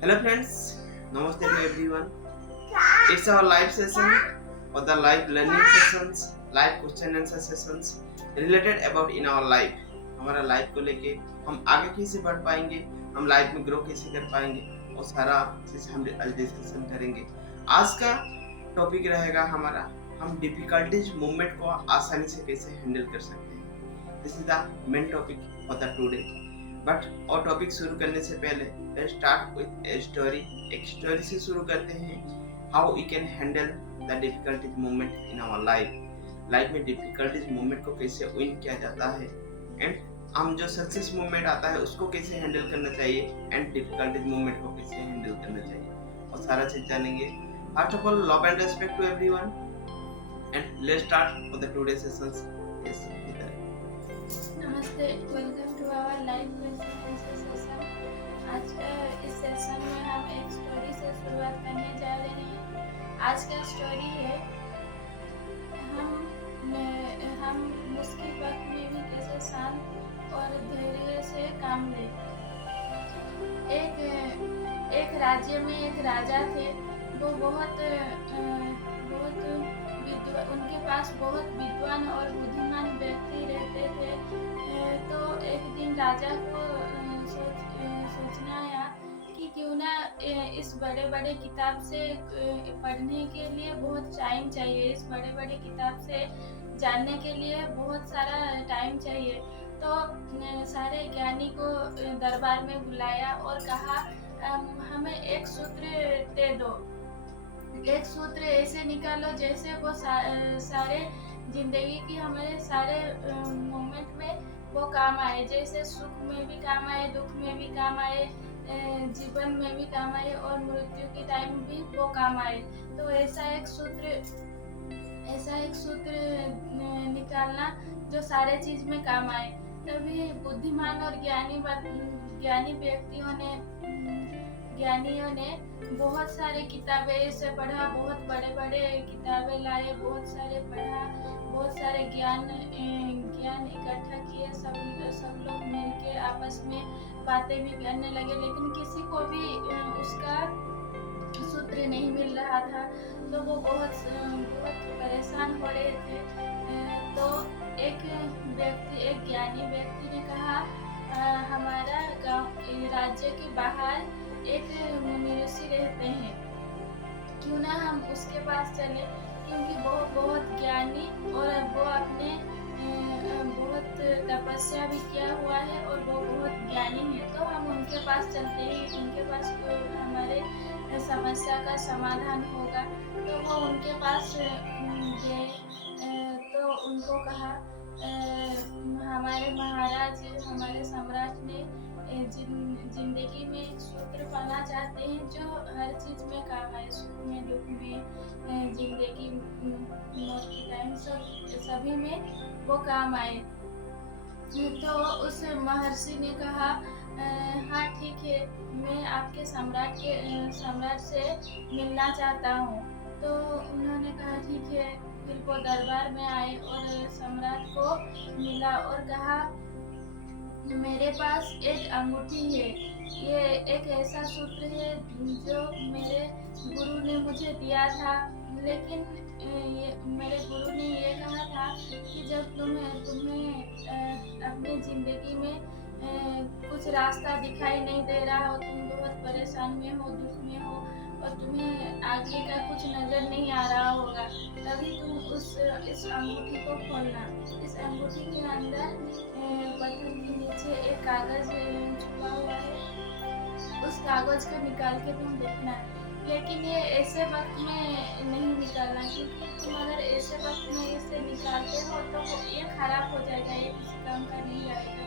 Hello friends, Namaste to everyone. It's our live session or the live learning sessions, live question answer sessions related about in our life. हमारा life को लेके हम आगे कैसे बढ़ पाएंगे, हम लाइफ में ग्रो कैसे कर पाएंगे और सारा चीज हम आज डिस्कशन करेंगे। आज का टॉपिक रहेगा हमारा, हम डिफिकल्टीज मूवमेंट को आसानी से कैसे हैंडल कर सकते हैं। This is the main topic for the today. But और टॉपिक शुरू करने से पहले let's start with a story. एक स्टोरी से शुरू करते हैं, how we can handle the difficulties movement in our life में डिफिकल्टीज मूवमेंट को कैसे विन किया जाता है एंड हम जो सक्सेस मूवमेंट आता है उसको कैसे हैंडल करना चाहिए एंड डिफिकल्टीज मूवमेंट को कैसे हैंडल करना चाहिए और सारा चीज जानेंगे। First of all, love and respect to everyone and let's start for the today sessions. Yes, नमस्ते, welcome to our live question session. आज का इस सेशन में हम एक स्टोरी से शुरुआत करने जा रहे हैं। आज का स्टोरी है, हम मुश्किल वक्त में भी कैसे शांत और धैर्य से काम लें। एक राज्य में एक राजा थे। वो उनके पास बहुत विद्वान और बुद्धिमान व्यक्ति रहते थे। तो एक दिन राजा को सोचना आया कि क्यों ना इस बड़े बड़े किताब से पढ़ने के लिए बहुत टाइम चाहिए, इस बड़े बड़े किताब से जानने के लिए बहुत सारा टाइम चाहिए। तो सारे ज्ञानी को दरबार में बुलाया और कहा, हमें एक सूत्र दे दो, एक सूत्र ऐसे निकालो जैसे वो सारे जिंदगी की हमारे सारे मोमेंट में वो काम आए, जैसे सुख में भी काम आए, दुख में भी काम आए, जीवन में भी काम आए और मृत्यु के टाइम भी वो काम आए। तो ऐसा एक सूत्र निकालना जो सारे चीज में काम आए। तभी बुद्धिमान और ज्ञानियों ने बहुत सारे किताबें से पढ़ा, बहुत बड़े बड़े किताबें लाए, बहुत सारे पढ़ा, बहुत सारे ज्ञान इकट्ठा किए। सब लोग मिलके आपस में बातें भी करने लगे, लेकिन किसी को भी उसका सूत्र नहीं मिल रहा था। तो वो बहुत परेशान हो रहे थे। तो एक ज्ञानी व्यक्ति ने कहा, हमारा राज्य के बाहर एक मुनि ऋषि रहते हैं, क्यों ना हम उसके पास चले, क्योंकि वो बहुत ज्ञानी और वो अपने बहुत तपस्या भी किया हुआ है और वो बहुत ज्ञानी है। तो हम उनके पास चलते हैं, उनके पास हमारे समस्या का समाधान होगा। तो वो उनके पास गए। तो उनको कहा, हमारे महाराज, हमारे सम्राट ने जिंदगी में एक सूत्र पाना चाहते हैं जो हर चीज में काम आए, सुख में, दुख में, जिंदगी मौत के टाइम सभी में वो काम आए। तो उस महर्षि ने कहा, हाँ ठीक है, मैं आपके सम्राट से मिलना चाहता हूँ। तो उन्होंने कहा ठीक है। फिर वो दरबार में आए और सम्राट को मिला और कहा, मेरे पास एक अंगूठी है, ये एक ऐसा सूत्र है जो मेरे गुरु ने मुझे दिया था। लेकिन मेरे गुरु ने ये कहा था कि जब तुम्हें अपनी जिंदगी में कुछ रास्ता दिखाई नहीं दे रहा हो, तुम बहुत परेशान में हो, दुख में हो और तुम्हें आगे का कुछ नजर नहीं आ रहा होगा, तभी तुम इस अंगूठी को खोलना। इस अंगूठी के अंदर पत्थर के नीचे एक कागज छुपा हुआ है, उस कागज को निकाल के तुम देखना। लेकिन ये ऐसे वक्त में नहीं निकालना, क्योंकि तुम अगर ऐसे वक्त में इसे निकालते हो तो ये खराब हो जाएगा, ये किसी काम का नहीं आएगा।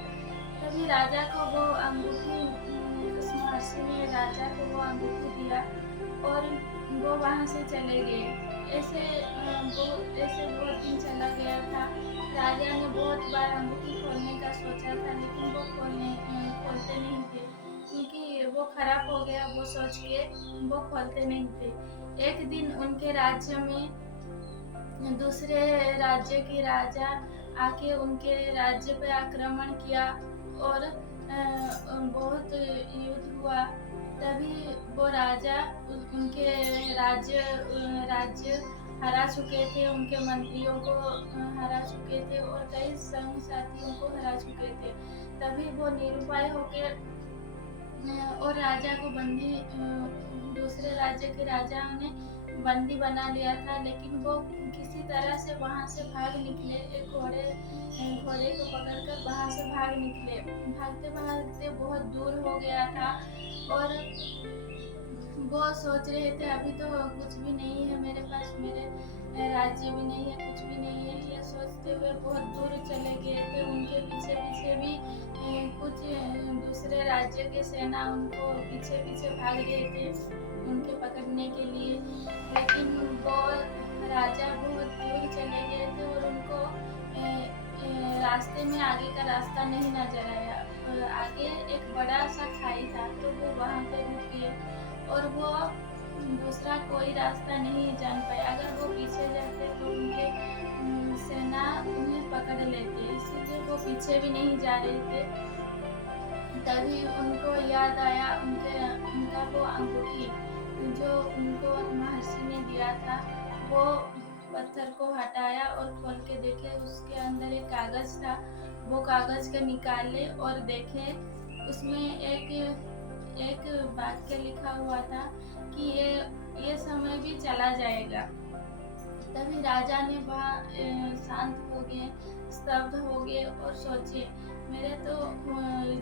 तभी राजा को वो अंगूठी, उस महर्षि ने राजा को वो अंगूठी दिया और वो वहाँ से चले गए। ऐसे बहुत दिन चला गया था। राजा ने बहुत बार अंगूठी खोलने का सोचा था, लेकिन वो खोलते नहीं थे, क्योंकि वो खराब हो गया, वो सोच के वो खोलते नहीं थे। एक दिन उनके राज्य में दूसरे राज्य के राजा आके उनके राज्य पे आक्रमण किया और बहुत युद्ध हुआ, तभी वो राजा उनके राज्य हरा चुके थे, उनके मंत्रियों को हरा चुके थे और कई संग साथियों को हरा चुके थे। तभी वो निरुपाय होके और राजा को बंदी दूसरे राज्य के राजा ने बंदी बना लिया था, लेकिन वो किसी तरह से वहाँ से भाग निकले। एक घोड़े को पकड़कर वहाँ से भाग निकले। भागते भागते बहुत दूर हो गया था और वो सोच रहे थे अभी तो कुछ भी नहीं है मेरे पास, मेरे राज्य भी नहीं है, कुछ भी नहीं है। ये सोचते हुए बहुत दूर चले गए थे। उनके पीछे पीछे भी कुछ दूसरे राज्य के सेना उनको पीछे पीछे भाग रहे थे उनके पकड़ने के लिए, लेकिन वो राजा बहुत दूर चले गए थे और उनको रास्ते में आगे का रास्ता नहीं नजर आया। आगे एक बड़ा सा खाई था, तो वो वहाँ पे रुक गए और वो दूसरा कोई रास्ता नहीं जान पाए। अगर वो पीछे जाते तो उनके सेना उन्हें पकड़ लेते, इसलिए वो पीछे भी नहीं जा रहे थे। तभी उनको याद आया उनका वो अंगूठी जो उनको महर्षि ने दिया था। वो पत्थर को हटाया और खोल के देखे, उसके अंदर एक कागज था। वो कागज को निकाले और देखे, उसमें एक वाक्य लिखा हुआ था कि ये समय भी चला जाएगा। तभी राजा ने वहाँ शांत हो गए, स्तब्ध हो गए और सोचे मेरे तो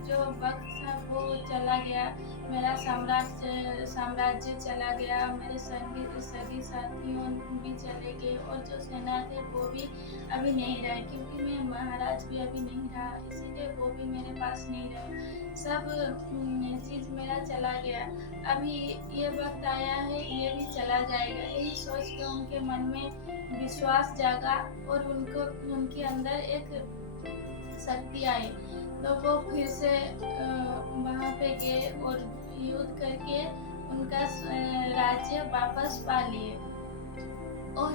जो वक्त था वो चला गया, मेरा साम्राज्य चला गया, मेरे सगी साथियों भी चले गए और जो सेना थे वो भी अभी नहीं रहे, क्योंकि मैं महाराज भी अभी नहीं रहा, इसीलिए वो भी मेरे पास नहीं रहे। सब चीज़ मेरा चला गया, अभी ये वक्त आया है, ये भी चला जाएगा। यही सोच के उनके मन में विश्वास जागा और उनके अंदर एक शक्ति आई। तो वो फिर से वहाँ पे गए और युद्ध करके उनका राज्य वापस पा लिए और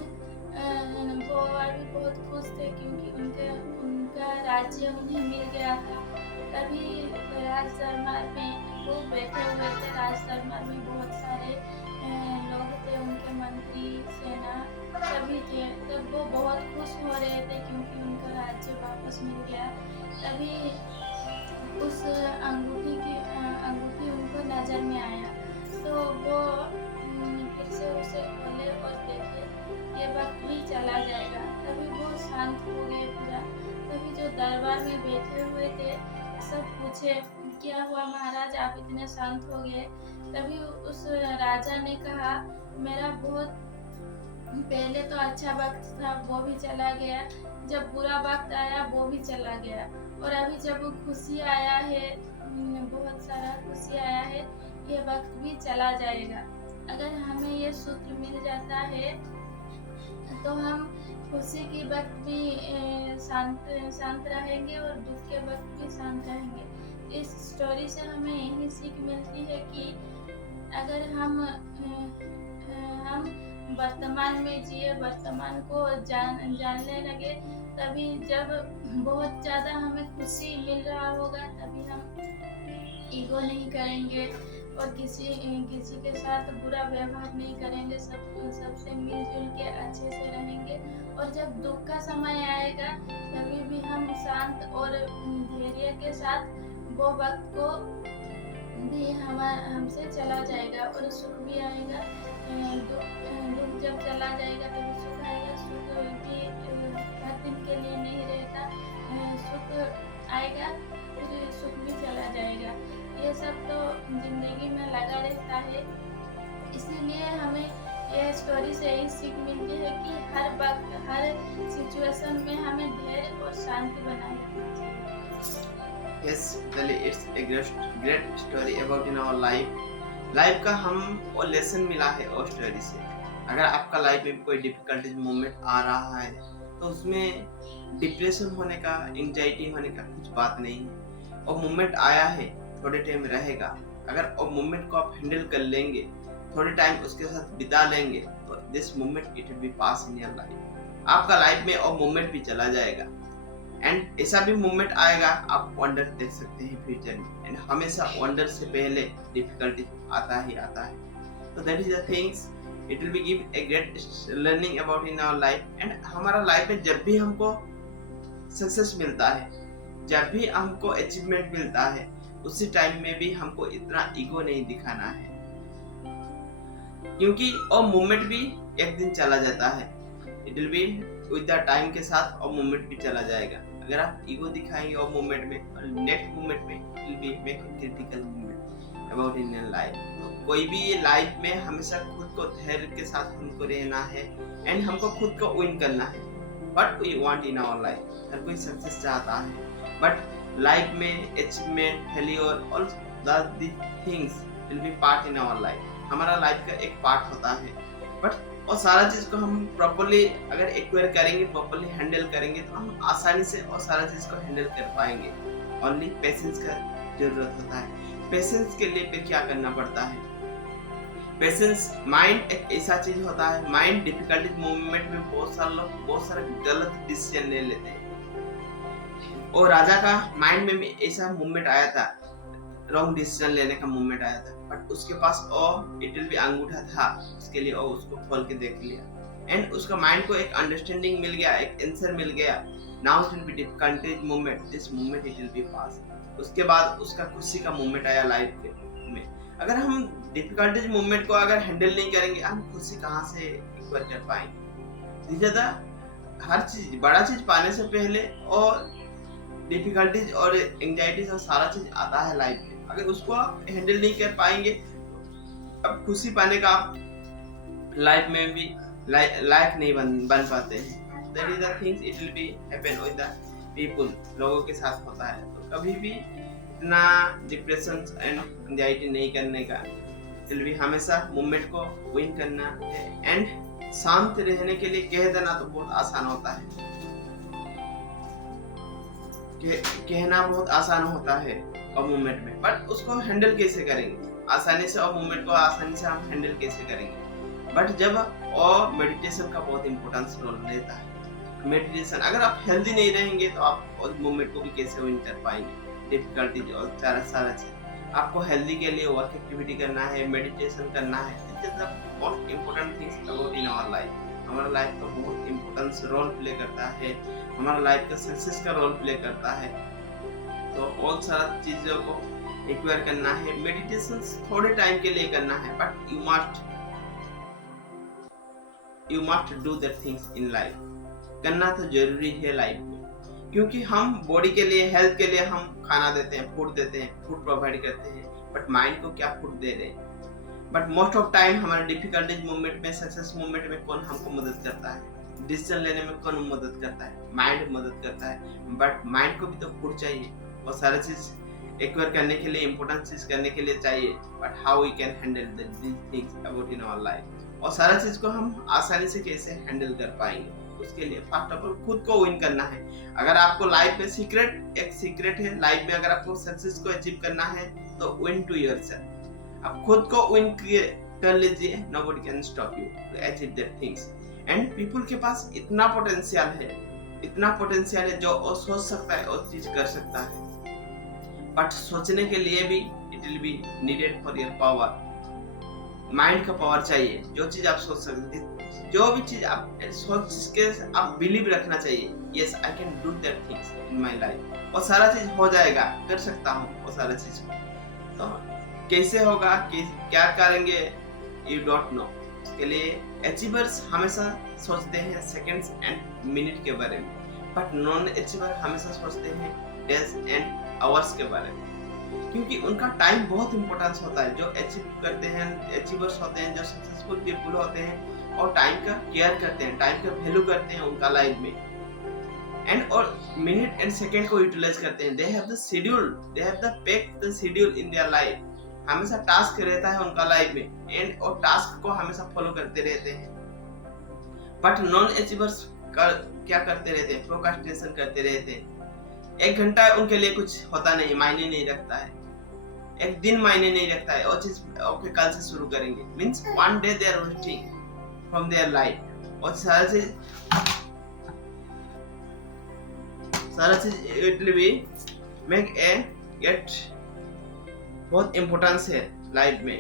वो अभी बहुत खुश थे, क्योंकि उनका राज्य उन्हें मिल गया था। तभी राज दरबार में वो बैठे हुए थे। राज दरबार में बहुत सारे लोग थे, उनके मंत्री, सेना सभी थे। तब वो बहुत खुश हो रहे थे क्योंकि उनका राज्य वापस मिल गया। तभी उस अंगूठी उनको नजर में आया, तो वो फिर से उसे खोले और देखे ये वक्त भी चला जाएगा। तभी वो शांत हो गए पूरा। तभी जो दरबार में बैठे हुए थे सब पूछे क्या हुआ महाराज, आप इतने शांत हो गए। तभी उस राजा ने कहा मेरा बहुत पहले तो अच्छा वक्त था वो भी चला गया, जब बुरा वक्त आया वो भी चला गया, और अभी जब खुशी आया है, बहुत सारा खुशी आया है, ये वक्त भी चला जाएगा। अगर हमें ये सूत्र मिल जाता है तो हम खुशी के वक्त भी शांत रहेंगे और दुख के वक्त भी शांत रहेंगे। इस स्टोरी से हमें यही सीख मिलती है कि अगर हम वर्तमान में जिए, वर्तमान को जानने लगे, तभी जब बहुत ज़्यादा हमें खुशी मिल रहा होगा तभी हम ईगो नहीं करेंगे और किसी के साथ बुरा व्यवहार नहीं करेंगे, सबसे मिलजुल के अच्छे से रहेंगे। और जब दुख का समय आएगा तभी भी हम शांत और धैर्य के साथ वो वक्त को भी हमसे चला जाएगा और सुख भी आएगा। दुख जब चला जाएगा तभी सुख आएगा। सुख भी हर दिन के लिए नहीं रहता, सुख आएगा फिर सुख भी चला जाएगा। ये सब तो जिंदगी में लगा रहता है, इसीलिए हमें ये स्टोरी से यही सीख मिलती है कि हर वक्त हर सिचुएशन में हमें धैर्य और शांति बनाए रखना चाहिए। Yes, really, it's a great story about in our life. Life का हम और लेसन मिला है और स्टोरी से। अगर आपका लाइफ में कोई डिफिकल्टीज मोमेंट आ रहा है तो उसमें डिप्रेशन होने का, एंजाइटी होने का कुछ बात नहीं है। और मोमेंट आया है, थोड़े टाइम रहेगा। अगर वो मोमेंट को आप हैंडल कर लेंगे, थोड़े टाइम उसके साथ बिता लेंगे, तो this moment it will be pass in your life. आपका लाइफ में वो मोमेंट भी चला जाएगा। एंड ऐसा भी मोमेंट आएगा आप वंडर देख सकते हैं फ्यूचर में, एंड हमेशा वंडर से पहले डिफिकल्टी आता ही आता है। तो that is the things, it will be give a great learning about in our life. And हमारा लाइफ में जब भी हमको सक्सेस मिलता है, जब भी हमको अचीवमेंट मिलता है, उसी टाइम में भी हमको इतना ईगो नहीं दिखाना है, क्योंकि वो मोमेंट भी एक दिन चला जाता है। It will be with the time के साथ वो मोमेंट भी चला जाएगा। अगर आप ईगो दिखाएंगे वो मोमेंट में, और नेक्स्ट मोमेंट में it will be make a critical moment about in your life. तो कोई भी लाइफ में हमेशा खुद को धैर्य के साथ हमको रहना है, एंड हमको खुद को विन करना है। What we want in our life, हर कोई सक्सेस चाहता है, बट लाइफ में achievement, failure, all the things will be part in our life. हमारा लाइफ का एक पार्ट होता है, बट और सारा चीज को हम प्रॉपर्ली अगर एक्वायर करेंगे, प्रॉपर्ली हैंडल करेंगे, तो हम आसानी से और सारा चीज को हैंडल कर पाएंगे। ओनली पेशेंस का जरूरत होता है। पेशेंस के लिए फिर क्या करना पड़ता है? पेशेंस, माइंड एक ऐसा चीज होता है, माइंड डिफिकल्टी मोमेंट में बहुत सारे लोग बहुत सारे गलत डिसीजन ले लेते हैं। और राजा का माइंड में ऐसा मोमेंट आया था, रॉन्ग डिसीजन लेने का मोमेंट आया था, बट उसके पास इट विल बी अंगूठा था, उसके लिए उसको खोल के देख लिया, एंड उसका माइंड को एक अंडरस्टैंडिंग मिल गया, एक आंसर मिल गया। Now it will be difficult moment, this moment it will be pass. उसके बाद उसका खुशी का मोमेंट आया लाइफ में। अगर हम डिफिकल्टीज मोमेंट को अगर हैंडल नहीं करेंगे, हम खुशी कहाँ से एक्वायर कर पाएंगे? ज्यादा हर चीज, बड़ा चीज पाने से पहले और डिफिकल्टीज और एंजाइटीज और सारा चीज आता है लाइफ में। अगर उसको आप हैंडल नहीं कर पाएंगे, अब खुशी पाने का आप लाइफ में भी लायक नहीं बन पाते हैं। That is the things, it will be happen with the people, लोगों के साथ होता है। तो कभी भी इतना डिप्रेशन एंड एंजाइटी नहीं करने का, इट विल बी हमेशा मोमेंट को विन करना है। एंड शांत रहने के लिए कह देना तो बहुत आसान होता है, कहना बहुत आसान होता है और मोमेंट में, बट उसको हैंडल कैसे करेंगे आसानी से, और मोमेंट को आसानी से हम हैंडल कैसे करेंगे? बट जब और मेडिटेशन का बहुत इंपॉर्टेंस रोल रहता है। मेडिटेशन, अगर आप हेल्दी नहीं रहेंगे तो आप उस मोमेंट को भी कैसे विन कर पाएंगे? डिफिकल्टीज और सारा चीज आपको हेल्दी के लिए वर्क एक्टिविटी करना है, मेडिटेशन करना है। It is the most important things about in our life. हमारा लाइफ का बहुत इंपॉर्टेंस रोल प्ले करता है, हमारा लाइफ का सक्सेस का रोल प्ले करता है। तो बहुत सारा चीजों को एक्वायर करना है। मेडिटेशन थोड़े टाइम के लिए करना है, but you must do that things in life. करना तो जरूरी है लाइफ में, क्योंकि हम बॉडी के लिए, हेल्थ के लिए हम खाना देते हैं, फूड प्रोवाइड करते हैं, बट माइंड को क्या फूड दे रहे हैं? बट मोस्ट ऑफ टाइम हमारे डिफिकल्टीज मोमेंट में, सक्सेस मोमेंट में कौन हमको मदद करता है? डिसीजन लेने में कौन मदद करता है? माइंड मदद करता है, बट माइंड को भी तो फूड चाहिए, और सारा चीज एक्वायर करने के लिए, इंपॉर्टेंट चीज करने के लिए चाहिए। But how we can handle these things about in our life, और सारा चीज को हम आसानी से कैसे हैंडल कर पाएंगे? उसके लिए फर्स्ट ऑफ ऑल खुद को विन करना है। अगर आपको लाइफ में एक सीक्रेट है, लाइफ में अगर आपको सक्सेस को अचीव करना है तो विन टू योरसेल्फ। आप खुद को विन कर लीजिए, nobody can stop you to achieve that things। And people के पास इतना पोटेंशियल है जो वो सोच सकता है और चीज कर सकता है, बट सोचने के लिए भी it will be needed for your power. Mind का पावर चाहिए। जो चीज आप सोच सकते, जो भी चीज आप सोच के आप बिलीव रखना चाहिए, yes I can do that things in my life, और सारा चीज हो जाएगा, कर सकता हूँ वो सारा चीज। तो कैसे होगा, क्या करेंगे, यू डोंट नो। उसके लिए अचीवर्स हमेशा सोचते हैं सेकंड्स एंड मिनट के बारे में, बट नॉन अचीवर हमेशा सोचते हैं डेज एंड आवर्स के बारे में, क्योंकि उनका टाइम बहुत इंपॉर्टेंस होता है। जो अचीव करते हैं, अचीवर्स होते हैं, जो सक्सेसफुल पीपल होते हैं, और टाइम का केयर करते हैं, टाइम का वैल्यू करते हैं उनका लाइफ में, एंड और मिनट एंड सेकंड को यूटिलाइज करते हैं। दे have the schedule, they have the packed the schedule in their life. हमेशा टास्क रहता है उनका लाइफ में, एंड और टास्क को हमेशा फॉलो करते रहते हैं। बट नॉन अचीवर्स क्या करते रहते हैं? प्रोक्रास्टिनेशन करते रहते हैं। 1 घंटा उनके लिए कुछ होता नहीं, मायने नहीं रखता है, 1 दिन मायने नहीं रखता है, और चीज ओके कल से शुरू करेंगे, means one day they are wasting from their life। और सारा चीज सारा चीज it will be make a get बहुत इम्पोर्टेंस है लाइफ में,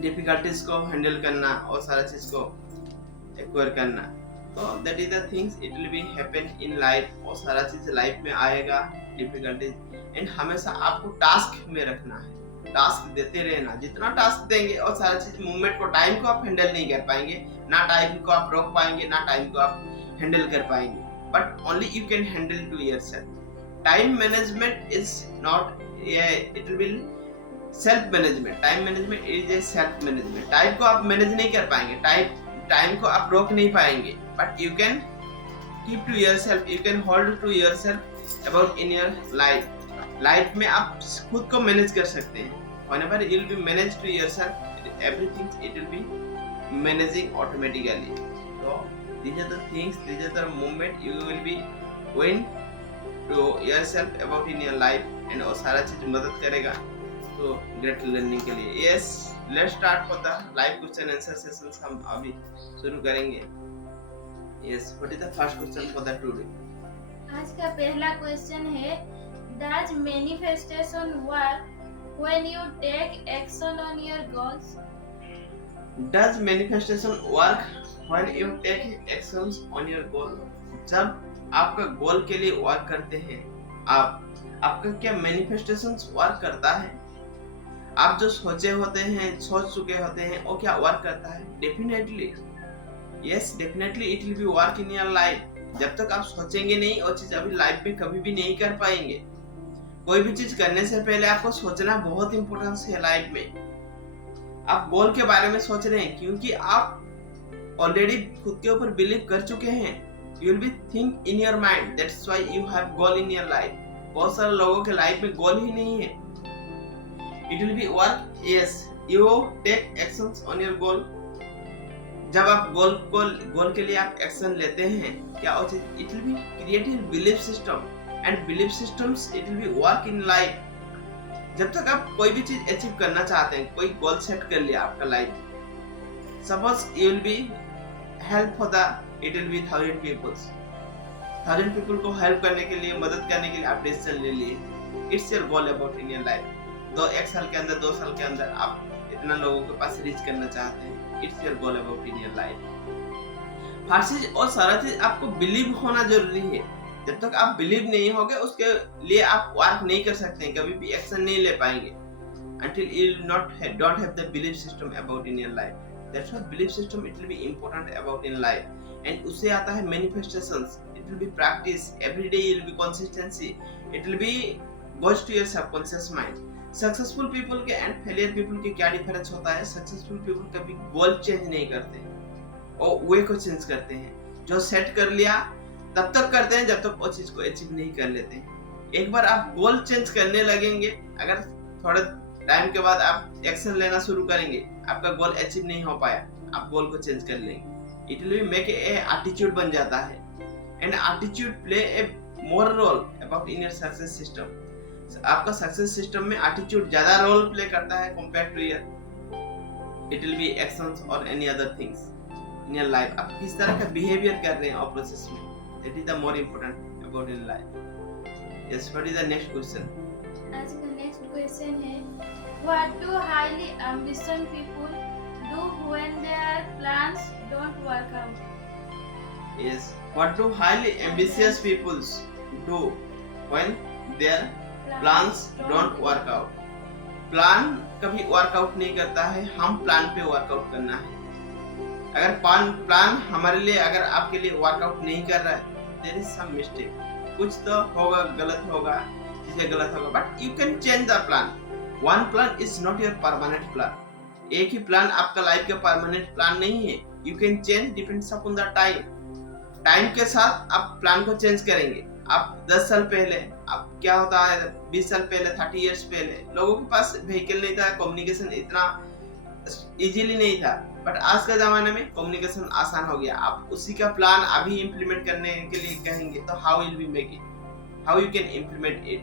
डिफिकल्टीज को हैंडल करना और सारा चीज को एक्वायर करना। तो that is the things it will be happen in life, और सारा चीज लाइफ में आएगा डिफिकल्टीज। एंड हमेशा आपको टास्क में रखना है, टास्क देते रहना, जितना टास्क देंगे और सारा चीज मूवमेंट को, टाइम को आप हैंडल नहीं कर पाएंगे, ना टाइम को आप रोक पाएंगे, ना टाइम को आप हैंडल कर पाएंगे, but only you can handle to yourself. Time management is not it will self management, time management is a self management. Time को आप मैनेज नहीं कर पाएंगे, टाइम को आप रोक नहीं पाएंगे, but you can keep to yourself, you can hold to yourself about in your life. Life में आप खुद को मैनेज कर सकते हैं। Whenever you will be managed to yourself, everything it will be managing automatically. So these are the things, these are the moment you will be going to yourself about in your life, and और सारा चीज मदद करेगा तो great learning के लिए। Yes, let's start for the live question answer sessions। हम अभी शुरू करेंगे। Yes, what is the first question for the today? आज का पहला क्वेश्चन है, Does manifestation work when you take action on your goals? Does manifestation work when you take actions on your goal? जब आपका गोल के लिए वर्क करते हैं आपका क्या मैनिफेस्टेशंस वर्क करता है? आप जो सोचे होते हैं, सोच चुके होते हैं, वो क्या वर्क करता है? Definitely yes, definitely it will be work in your life. जब तक आप सोचेंगे नहीं वो चीज अभी लाइफ में कभी भी नहीं कर पाएंगे। कोई भी चीज करने से पहले आपको सोचना बहुत इंपॉर्टेंस है लाइफ में। आप गोल के बारे में सोच रहे हैं क्योंकि आप ऑलरेडी खुद के ऊपर बिलीव कर चुके हैं। You will be think in your mind, that's why you have goal in your life. बहुत सारे लोगों के लाइफ में गोल ही नहीं है। It will be work, yes, you take actions on your goal. जब आप गोल के लिए आप एक्शन लेते हैं, क्या होता है? It will be creative belief system, and belief systems it will be work in life. जब तक आप कोई भी चीज अचीव करना चाहते हैं, कोई गोल सेट कर लिया आपका life, suppose you will be help for the, it will be 1000 peoples, 1000 people को हेल्प करने के लिए, मदद करने के लिए आप डिसीजन ले लिए। It's your goal about in your life. 1 साल के अंदर, 2 साल के अंदर आप इतना लोगों के पास रीच करना चाहते हैं। It's your goal about in your life. हर चीज और सारा चीज आपको बिलीव होना जरूरी है। जब तक आप बिलीव नहीं होगे उसके लिए आप वर्क नहीं कर सकते हैं, कभी भी एक्शन नहीं ले पाएंगे until you don't have the belief system about in your life. That's why belief system it will be important about in life, and उससे आता है manifestations, it will be practice, every day you will be consistency, it will be goes to your subconscious mind. Successful people के and failure people के क्या difference होता है? Successful people कभी गोल change नहीं करते और वे को चेंज करते हैं। जो सेट कर लिया तब तक करते हैं जब तक वो चीज को अचीव नहीं कर लेते। एक बार आप गोल चेंज करने लगेंगे, अगर थोड़े टाइम के बाद आप एक्शन लेना शुरू करेंगे, आपका गोल अचीव नहीं हो पाया, आप गोल को चेंज कर लेंगे। It will make a attitude बन जाता है, and attitude play a more role about in your success system. आपका सक्सेस सिस्टम में एटीट्यूड ज्यादा रोल प्ले करता है compare to your it will be actions और any other things in your life. आप किस तरह का बिहेवियर कर रहे हैं और प्रोसेस में, that is the more important about in life. Yes, what is the next question? आज का नेक्स्ट क्वेश्चन है, What do highly ambitious people do when their plans don't work out? Yes, what do highly ambitious people do when their plans don't work out? Plan कभी workout नहीं करता है, हम plan पे workout करना है। अगर प्लान हमारे लिए, अगर आपके लिए वर्कआउट नहीं कर रहा है, there is some mistake, कुछ तो होगा, गलत होगा, चीजें गलत होगा, but you can change the plan. One plan is not your permanent plan. एक ही प्लान आपका लाइफ का परमानेंट प्लान नहीं है। You can change depends upon the time. Time के साथ आप प्लान को चेंज करेंगे। आप 10 साल पहले, आप क्या होता है 20 साल पहले, 30 इयर्स पहले लोगों के पास व्हीकल नहीं था, कम्युनिकेशन इतना इजीली नहीं था, बट आज का जमाने में कम्युनिकेशन आसान हो गया। आप उसी का प्लान अभी इम्प्लीमेंट करने के लिए कहेंगे तो how will be make it, how you can implement it,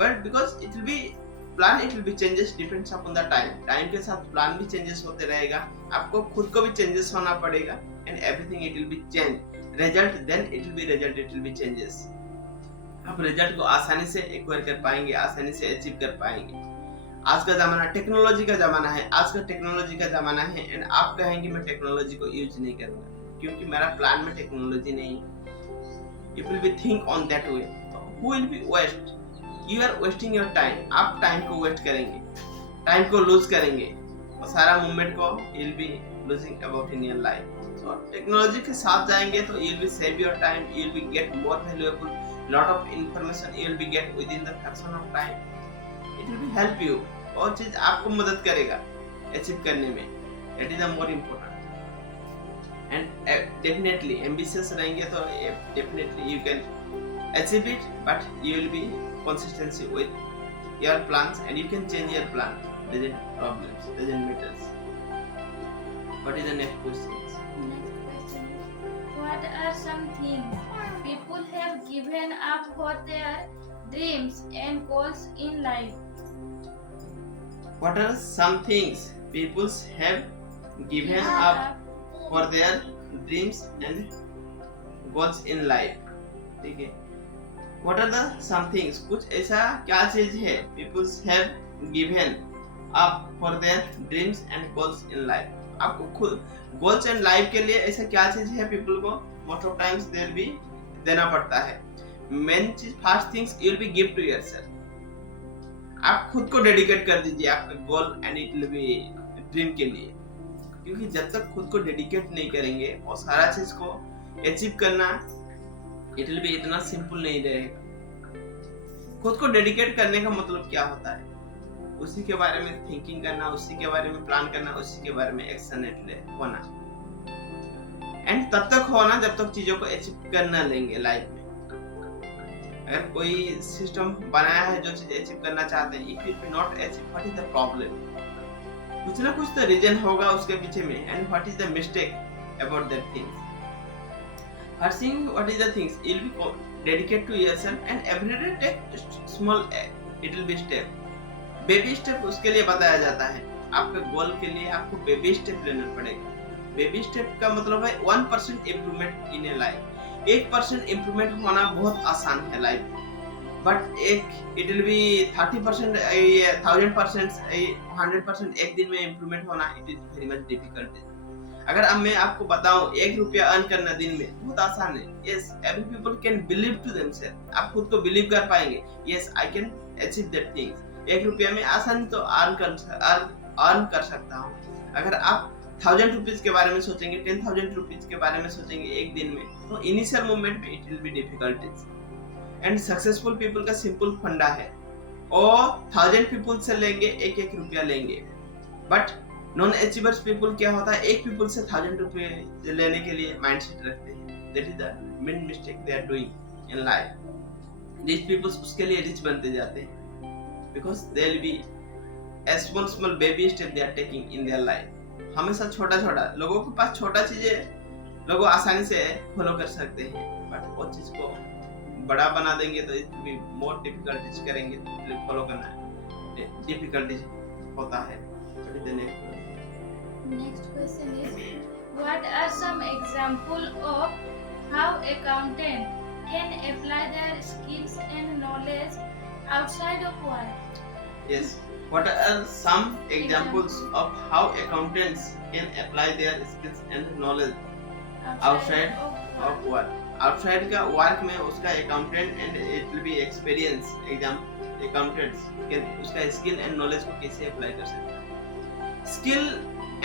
but because it will B plan, it will be changes depends upon the time. Time के साथ प्लान भी चेंजेस होते रहेगा, आपको खुद को भी चेंजेस होना पड़ेगा, and everything it will be change. Result then it will be result, it will be changes. आप रिजल्ट को आसानी से एक्वायर कर पाएंगे, आसानी से अचीव कर पाएंगे। आज का जमाना टेक्नोलॉजी का जमाना है, एंड आप कहेंगे मैं टेक्नोलॉजी को यूज नहीं करूंगा क्योंकि मेरा प्लान में टेक्नोलॉजी नहीं है। You will be think on that way, who will be waste? You are wasting your time. आप टाइम को वेस्ट करेंगे, टाइम को लूज करेंगे और सारा मूवमेंट को you will be losing about in your life. So technology के साथ जाएंगे तो you will be save your time, you will be get more valuable lot of information you will be get within the fraction of time. It will be help you, और चीज आपको मदद करेगा achieve करने में। That is the more important. And definitely ambitious रहेंगे तो definitely you can achieve it, but you will be consistency with your plans and you can change your plan. Doesn't problems, doesn't matters. What is the next question? Next question is, what are some things people have given up for their dreams and goals in life? What are some things people have given up for their dreams and goals in life? ठीक है। What are the some things? कुछ ऐसा क्या चीज है people have given up for their dreams and goals in life? आपको खुद goals and life के लिए ऐसा क्या चीज है people को most of times there will be देना पड़ता है। मेन चीज first things you will be give to yourself. आप खुद को डेडिकेट कर दीजिए आपके goal and it will be dream के लिए, क्योंकि जब तक खुद को डेडिकेट नहीं करेंगे और सारा चीज को अचीव करना इट विल बी इतना सिंपल नहीं रहेगा। खुद को डेडिकेट करने का मतलब क्या होता है? उसी के बारे में थिंकिंग करना, उसी के बारे में प्लान करना, उसी के बारे में एक्शन होना, एंड तब तक होना जब तक चीजों को अचीव करना लेंगे लाइफ में। अगर कोई सिस्टम बनाया है जो चीज अचीव करना चाहते हैं, if it not achieve, what is the problem? कुछ ना कुछ तो रीजन होगा उसके पीछे में, and what is the mistake about that things. First thing, what is the things you will be dedicate to yourself and every day take small, it will be step, baby step उसके लिए बताया जाता है। आपके गोल के लिए आपको baby step लेना पड़ेगा। बेबी स्टेप का मतलब है 1% improvement in A life. 1% improvement होना बहुत आसान है लाइफ में, बट इट विल बी 30%, 1000%, 100% एक दिन में इम्प्रूवमेंट होना it is very much difficult. अगर अब मैं आपको बताऊं 1 रुपया अर्न करना दिन में बहुत आसान है। Yes, every people can believe to themselves. आप खुद को बिलीव कर पाएंगे, yes I can achieve that things. 1 रुपया में आसानी तो अर्न कर सकता हूँ। अगर आप 1000 रुपीज के बारे में सोचेंगे, 10,000 रुपीज के बारे में सोचेंगे एक दिन में, तो इनिशियल मोमेंट में it will B difficulties. And successful people का सिंपल फंडा है, और 1000 पीपल से लेंगे 1-1 रुपया लेंगे, बट नॉन अचीवर्स पीपल क्या होता है, एक पीपल से 1000 रुपये लेने के लिए माइंडसेट रखते हैं। That is the main mistake they are doing in life. Rich peoples उसके लिए रिच बनते जाते हैं, because they will be a small baby step they are taking in their life। हमेशा छोटा लोगों के पास छोटा चीजें लोग आसानी से फॉलो कर सकते हैं, बट वो चीज को बड़ा बना देंगे तो it will be more difficulties करेंगे, तो फॉलो करना डिफिकल्टीज होता है। Next question is, what are some example of how accountant can apply their skills and knowledge outside of work? Yes. What are some examples of how accountants can apply their skills and knowledge outside of work? Outside का work में उसका accountant and it will be experience accountants can उसका skill and knowledge को कैसे apply कर सकते हैं? Skill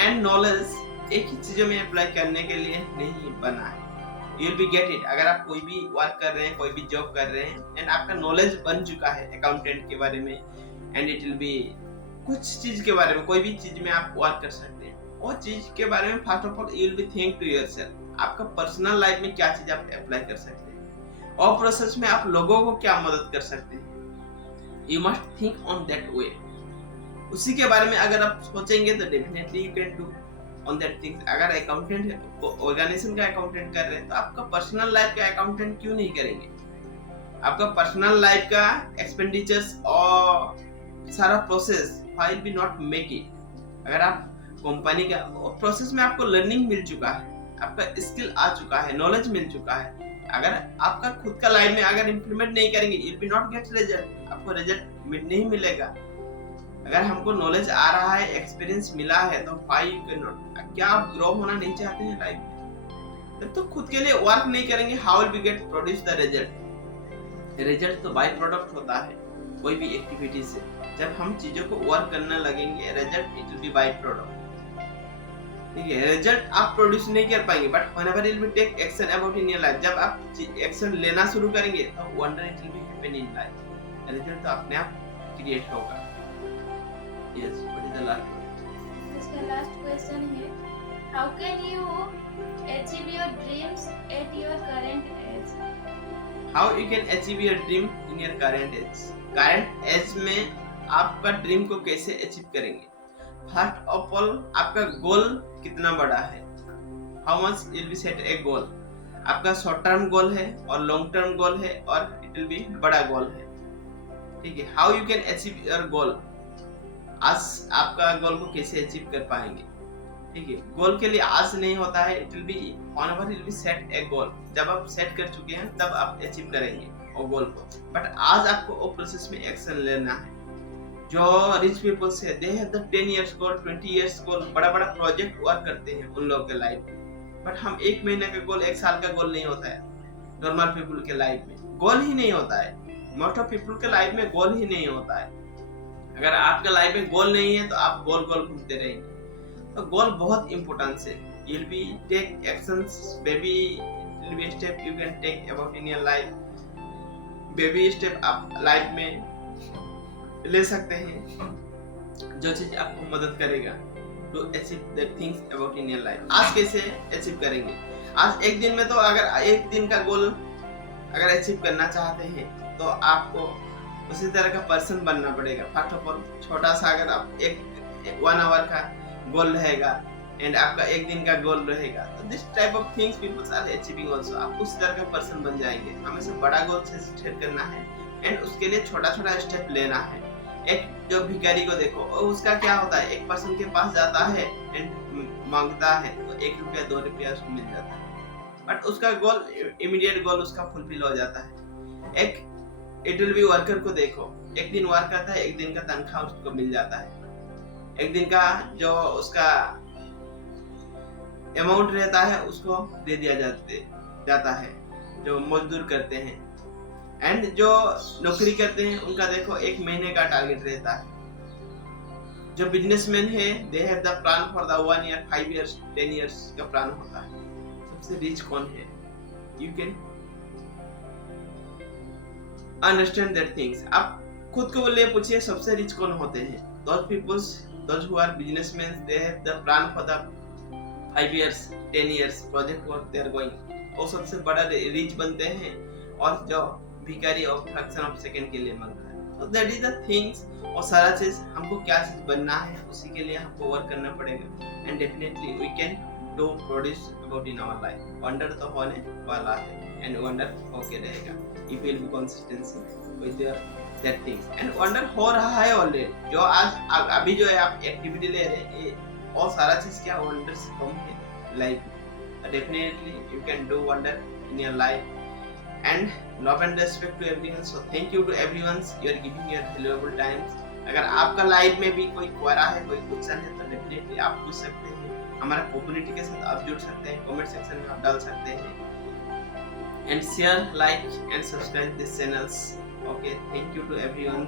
and knowledge एक ही चीजों में apply करने के लिए नहीं बना है। You will be get it। अगर आप कोई भी work कर रहे हैं, कोई भी job कर रहे हैं, and आपका knowledge बन चुका है accountant के बारे में, एंड इट विल बी कुछ चीज के बारे में, कोई भी चीज में आप वर्क कर सकते हैं। वो चीज के बारे में first of all you will be think to yourself. आपका पर्सनल लाइफ में क्या चीज आप अप्लाई कर सकते हैं, और प्रोसेस में आप लोगों को क्या मदद कर सकते हैं। You must think on that वे। उसी के बारे में अगर आप सोचेंगे तो definitely you can do on that things. अगर अकाउंटेंट ऑर्गेनाइजेशन का अकाउंटेंट कर रहे हैं, तो आपका पर्सनल लाइफ का अकाउंटेंट क्यों नहीं करेंगे? आपका पर्सनल लाइफ का एक्सपेंडिचर्स और सारा प्रोसेस फाइल भी नॉट मेक इट। अगर आप कंपनी का प्रोसेस में आपको लर्निंग मिल चुका है, आपका स्किल आ चुका है, नॉलेज मिल चुका है, अगर आपका खुद का लाइफ में अगर इम्प्लीमेंट नहीं करेंगे, you will not get result, आपको रिजल्ट नहीं मिलेगा। अगर हमको नॉलेज आ रहा है, एक्सपीरियंस मिला है, तो व्हाई यू कैन नॉट? क्या आप ग्रो होना नहीं चाहते हैं लाइफ में? जब तो खुद के लिए वर्क नहीं करेंगे, how will we get produce the result? Result तो बाय प्रोडक्ट होता है कोई भी एक्टिविटी से। जब हम चीजों को वर्क करने लगेंगे, result it will be by product. ठीक है, रिजल्ट आप प्रोड्यूस नहीं कर पाएंगे, but whenever you will take action about in your life, जब आप एक्शन लेना शुरू करेंगे तो wonder it will be happen in life. Result तो अपने आप क्रिएट होगा। Yes, what is the last one? इसका लास्ट क्वेश्चन है, how can you achieve your dreams at your current age? How you can achieve your dream in your current age? Current age में आपका dream को कैसे achieve करेंगे? First of all, आपका गोल कितना बड़ा है? How much you will be set a goal? आपका शॉर्ट टर्म गोल है और लॉन्ग टर्म गोल है और इट विल बी बड़ा गोल है। ठीक है, how you can achieve your goal? आज आपका गोल को कैसे अचीव कर पाएंगे? ठीक है, गोल के लिए आज नहीं होता है, it will be whenever you will set a goal. जब आप सेट कर चुके हैं तब आप अचीव करेंगे वो गोल को, बट आज आपको वो प्रोसेस में एक्शन लेना है। जो रिच पीपल्स है, they have the 10 years goal, 20 years goal, बड़ा बड़ा प्रोजेक्ट वर्क करते हैं उन लोगों के लाइफ में। बट हम 1 महीने का गोल, 1 साल का गोल नहीं होता है नॉर्मल पीपल के लाइफ में, गोल ही नहीं होता है। मोस्ट ऑफ पीपल के लाइफ में गोल ही नहीं होता है। अगर आपके लाइफ में गोल नहीं है तो आप गोल गोल घूमते रहेंगे। तो गोल बहुत इंपॉर्टेंट है। You will be take actions, baby step you can take about in your life. Baby step आप लाइफ में ले सकते हैं, जो चीज आपको मदद करेगा to achieve the things about in your life. आज कैसे अचीव करेंगे? आज एक दिन में तो अगर एक दिन का गोल अगर अचीव करना चाहते हैं तो आपको उसी तरह का पर्सन बनना पड़ेगा। फर्स्ट ऑफ ऑल, छोटा सा अगर आप एक 1 आवर का गोल रहेगा एंड आपका 1 दिन का गोल रहेगा, तो this type of things peoples are achieving also. आप उस तरह का पर्सन बन जाएंगे। हमेशा बड़ा गोल से सेट करना है एंड उसके लिए छोटा छोटा स्टेप लेना है। एक जो भिखारी को देखो, उसका क्या होता है, एक पर्सन के पास जाता है एंड मांगता है तो 1 रुपया 2 रुपया उसको मिल जाता है, बट उसका गोल, इमीडिएट गोल उसका फुलफिल हो जाता है। एक इट विल बी वर्कर को देखो, 1 दिन वर्क करता है, 1 दिन का तनख्वाह उसको मिल जाता है। 1 दिन का जो उसका अमाउंट रहता है उसको दे दिया जाता है जो मजदूर करते हैं। एंड जो नौकरी करते हैं उनका देखो 1 महीने का टारगेट रहता है। जो बिजनेसमैन है, they have the plan for the 1 year, 5 years, 10 years का प्लान होता है। सबसे रिच कौन है? You can understand that things. आप खुद को बोलिए, पूछिए सबसे रिच कौन होते हैं? those peoples, those who are businessmen, they have the plan for the 5 years, 10 years project work they are going, वो सबसे बड़ा रिच बनते हैं। और जो भिखारी और फ्रैक्शन ऑफ सेकंड के लिए मांगता है, तो दैट इज द थिंग्स। और सारा चीज हमको क्या चीज बनना है उसी के लिए हमको वर्क करना पड़ेगा and definitely we can do produce about in our life. Wonder तो होने वाला है एंड वंडर होके रहेगा if will be consistency with your that things. And wonder हो रहा है ऑलरेडी। जो आज अभी जो है आप एक्टिविटी ले रहे हैं, ये और सारा चीज क्या वंडर से कम है लाइफ में। Definitely you can do wonder in your life and love and respect to everyone. So thank you to everyone. You are giving your valuable times. अगर आपका लाइफ में भी कोई क्वेरी है, कोई क्वेश्चन है, तो डेफिनेटली आप पूछ सकते हैं। हमारा कम्युनिटी के साथ आप जुड़ सकते हैं, कमेंट सेक्शन में आप डाल सकते हैं। And share, like and subscribe this channels. Okay, thank you to everyone.